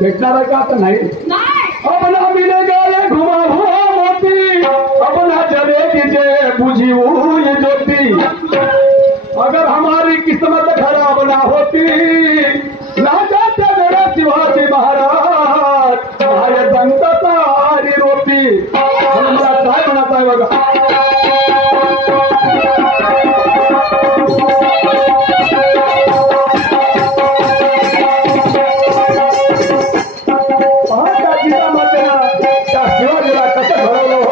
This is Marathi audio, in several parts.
भेटणार आहे का आता नाही अपना मिले गए घुमा हुआ मोती अपना चले कीजिए बुझी हुई ज्योति अगर हमारी किस्मत खराब ना होती ना जाते मेरे शिवाजी महाराज माझ्या संतता हरी रोटी मला काय म्हणत आहे बघा शिवाजीला कसं घडवलं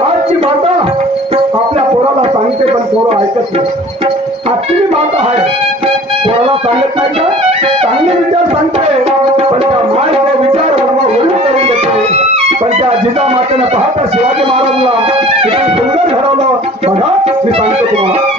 आजची माता आपल्या पोराला सांगते पण पोरं ऐकत नाही आजची माता आहे पोराला सांगत नाही का चांगले विचार सांगते पण त्या मायेचा विचार ओढून करून देते पण त्या जिजामातेनं पाहता शिवाजी महाराजला किती सुंदर घडवलं बघा मी सांगतो तुम्हाला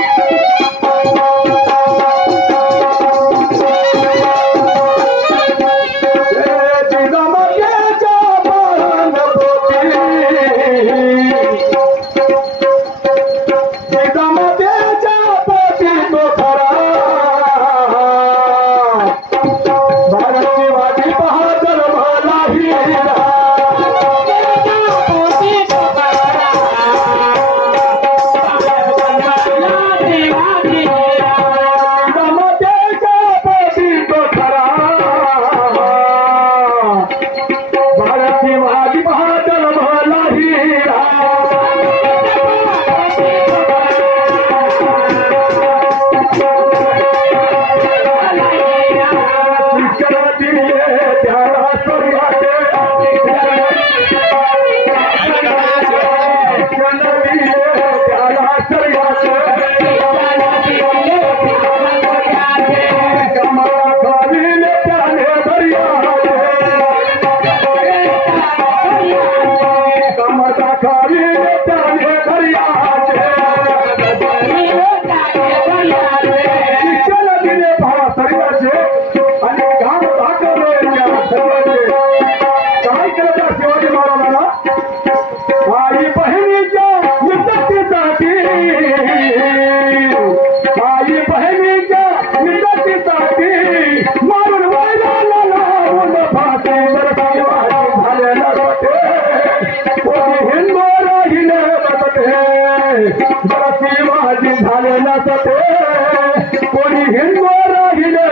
कोणी हिंदू राहिले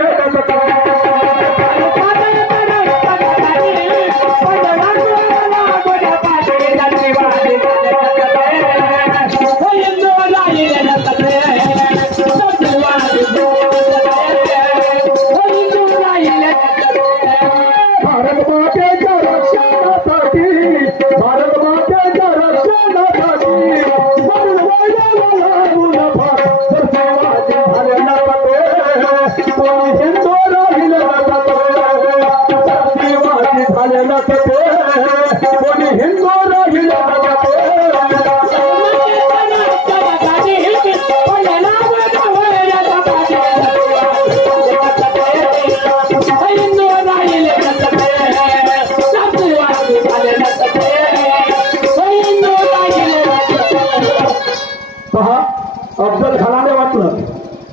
अफजल खानाने वाटलं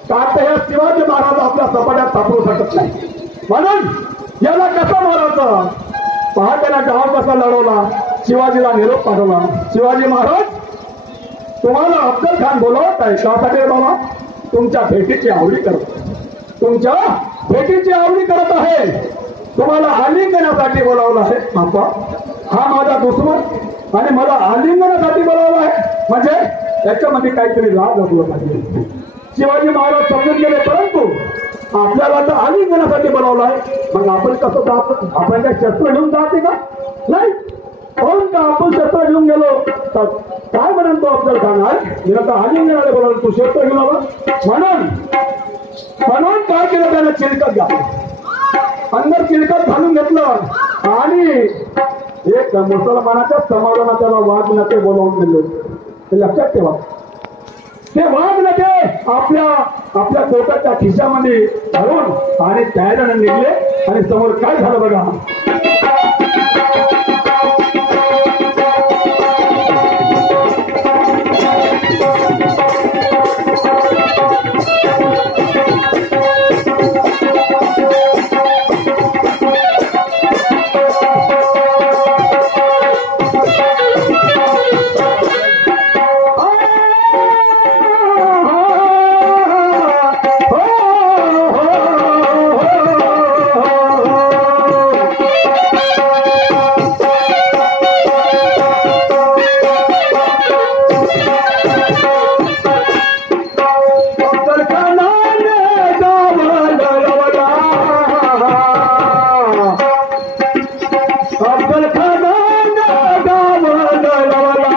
का आता या शिवाजी महाराज आपल्या सपाट्यात सापडू शकत नाही म्हणून याला कसं मारायचं पहाटेला डाव कसा लढवला शिवाजीला निरोप पाठवला शिवाजी महाराज तुम्हाला अफजल खान बोलवत आहे त्यासाठी बाबा तुमच्या भेटीची आवडी करत तुमच्या भेटीची आवडी करत आहे तुम्हाला आलिंगनासाठी बोलावलं आहे बापा हा माझा दुश्मन आणि मला आलिंगनासाठी बोलावलं आहे म्हणजे त्याच्यामध्ये काहीतरी लाभ असलं पाहिजे शिवाजी महाराज समजून गेले परंतु आपल्याला तर आलिंगनासाठी बोलावलं आहे मग आपण कसं जात आपण काय शस्त्र घेऊन जाते का नाही पण का आपण शस्त्र घेऊन गेलो तर काय म्हणून तो अफजल खान आहे मी आता आलिंगनाला बोलावलं तू शस्त्र घेऊन आला म्हणून काय केलं त्यानं चिलकत घातलं अंदर चिलकत घालून घेतलं आणि एक मुसलमानाच्या समाजाला त्याला वाघ नाते बोलावून दिले ते लक्षात ठेवा ते वाघ नाते आपल्या पोटाच्या खिशामध्ये घालून आणि त्याला निघले आणि समोर काय झालं बघा अफजलखाना गाव लढवला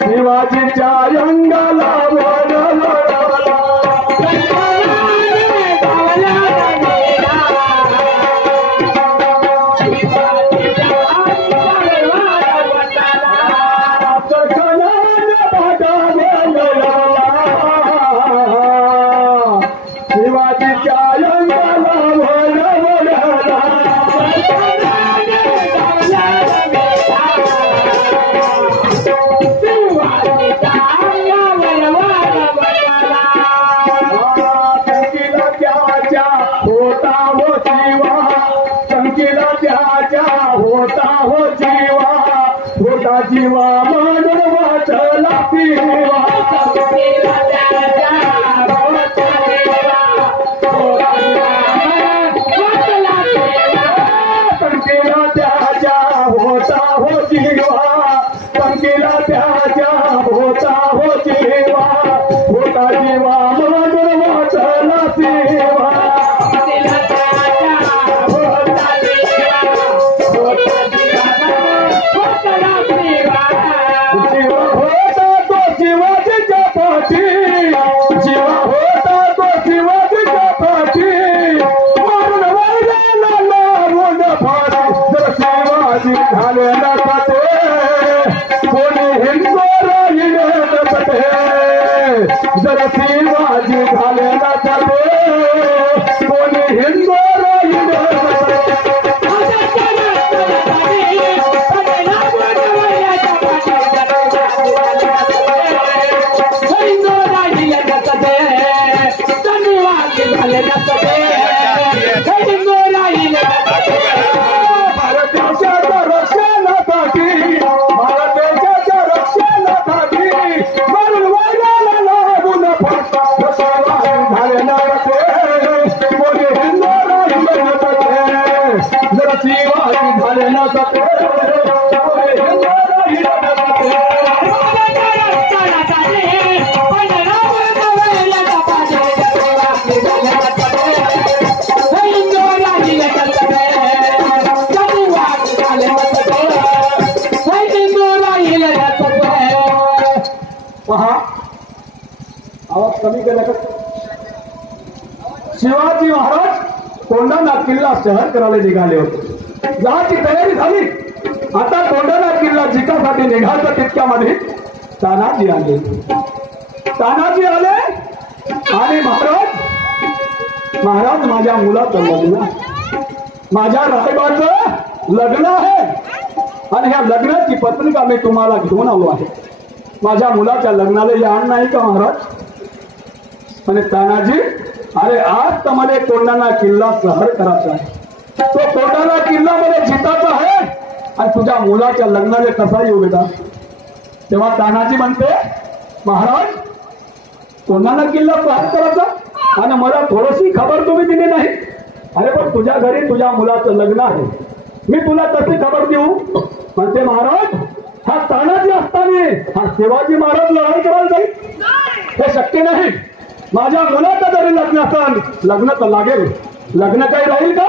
शिवाजीच्या अंगाला जीवा म्हणून वाचला पिवा पंखीला त्याच्या होता हो जीवा पंखीला त्याच्या होता हो जीवा होता जीवा म्हणून वाचला पिवा जर शिवाजी झालेला जाते कोणी हिंदू आवाज कमी केला का? शिवाजी महाराज कोंढाणा किल्ला शहर करायला निघाले होते. जायची तयारी झाली. आता कोंढाणा किल्ला जिंकासाठी निघायचं तितक्यामध्ये तानाजी आले. तानाजी आले आणि महाराज माझ्या मुलाचं लग्न, माझ्या रायबाचं लग्न आहे आणि ह्या लग्नाची पत्रिका मी तुम्हाला घेऊन आलो आहे. माझ्या मुलाच्या लग्नाला या नाही का महाराज? आणि तानाजी, अरे आज तर मला कोंढाणा किल्ला शहर करायचा आहे. तो कोंढाणा किल्ला मला जिंकायचा आहे आणि तुझ्या मुलाच्या लग्नाला कसा येऊ बेटा? तेव्हा तानाजी म्हणते, महाराज कोंढाणा किल्ला शहर करायचा आणि मला थोडीशी खबर तुम्ही दिली नाही. अरे पण तुझ्या घरी तुझ्या मुलाचं लग्न आहे, मी तुला कशी खबर देऊ? म्हणते महाराज, हा तानाजी असताना हा शिवाजी महाराज लढाई करायला जाईल? हे शक्य नाही. माझ्या मुलाचं जरी लग्न असेल, लग्न तर लागेल, लग्न काही राहील का?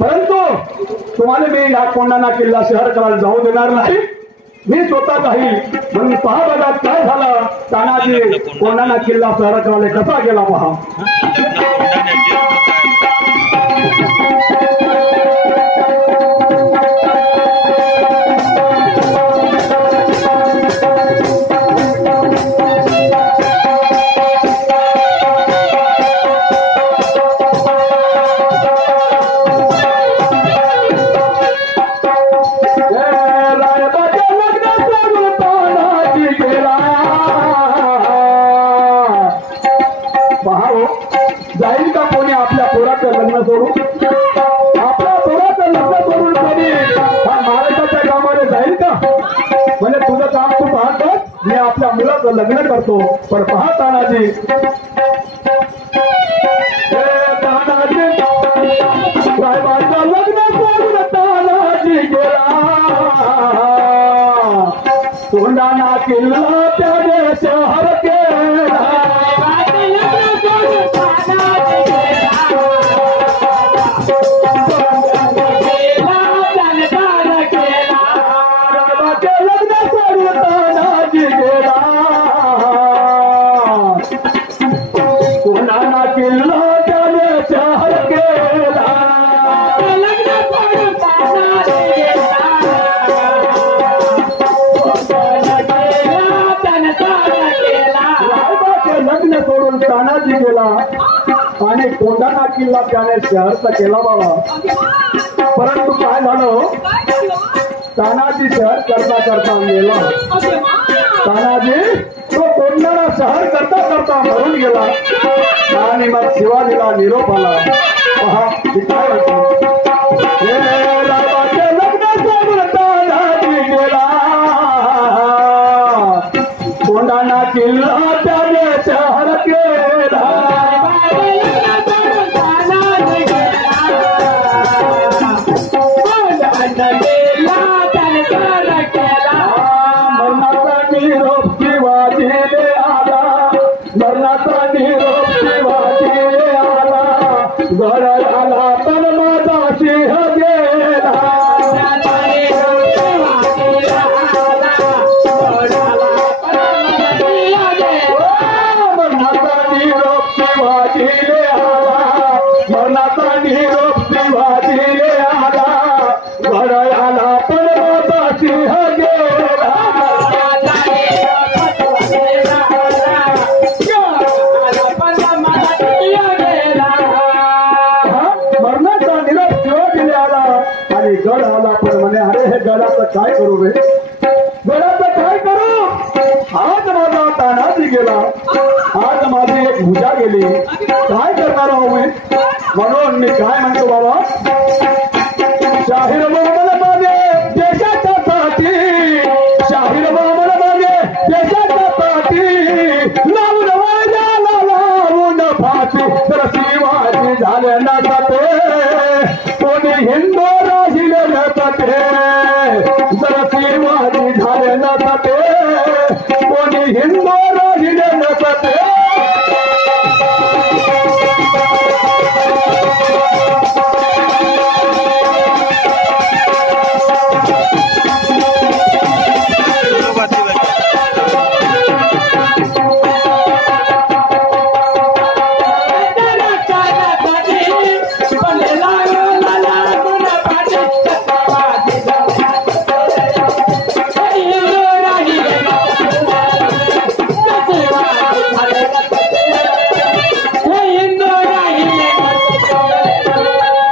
परंतु तुम्हाला मी या कोंढाणा किल्ला शहर करायला जाऊ देणार नाही. मी स्वतः जाईल. म्हणून पहा बघा काय झालं. तानाजी कोंढाणा किल्ला शहर करायला कसा गेला पहा. जाईल का कोणी आपल्या पोराचं लग्न सोडून? आपल्या पोराचं लग्न सोडून कोणी हा महाराष्ट्राच्या गावामध्ये जाईल का? म्हणजे तुझं काम तू पाहतो, मी आपल्या मुलाचं लग्न करतो. पण पहा तानाजी, रायबाचं लग्न सोडून तानाजी गेला. कोंढाणा किल्ला त्याने शहर केला. गेला आणि कोंढाणा किल्ला त्याने शहरचा केला बाबा. परंतु काय झालं, तानाजी शहर करता करता गेला. तानाजी तो कोंढाणा शहर करता करता मरून गेला आणि मग शिवाजीला निरोप आला. पहा काय राजाचे लग्न सोडून तानाजी गेला, कोंढाणा किल्ला त्याने शहर केला. मरणाचा निरोप शिवाजीले आला, मरणाचा निरोप शिवाजीले आला, घर आला पण माझा सिंह गेला. मरणाचा निरोप शिवाजीले आला, मरणाचा निरोप शिवाजीले आला, घर आला पण माझा सिंह गेला. मरणाचा निरोप शिवाजीले आला आणि गड आला पण म्हणे अरे हे गडाचं काय करू रे, गडाचं काय करू. आज माझा तानाजी गेला, आज माझी एक भुजा गेली, काय करणार आहो मी. म्हणून मी काय म्हणतो बाबा, शाहीर मोहम्मद माझे देशाच्या साठी, शाहीर मोहम्मद माझे देशाच्या साठी, लावून वाजाला लावून फाशी, तर शिवाजी झाले न जाते, कोणी हिंदू राहिले न जाते, जर शिवाजी झाले न जाते, कोणी हिंदू राहिले न जाते.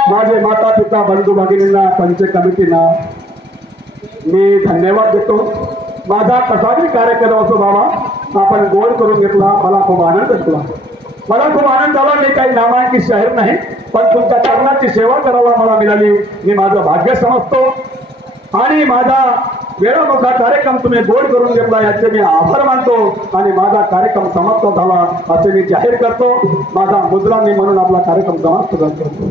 माझे माता पिता बंधू भगिनींना पंच कमिटीना मी धन्यवाद देतो. माझा कसाही कार्यक्रम असो बाबा आपण गोड करून घेतला, मला खूप आनंद झाला. मला खूप आनंद झाला. मी काही नामांकित शाहीर नाही, पण तुमच्या चरणाची सेवा करायला मला मिळाली, मी माझं भाग्य समजतो. आणि माझा वेळामोठा कार्यक्रम तुम्ही गोड करून घेतला याचे मी आभार मानतो आणि माझा कार्यक्रम समाप्त झाला असे मी जाहीर करतो. माझा मुद्रा मी म्हणून आपला कार्यक्रम समाप्त करतो.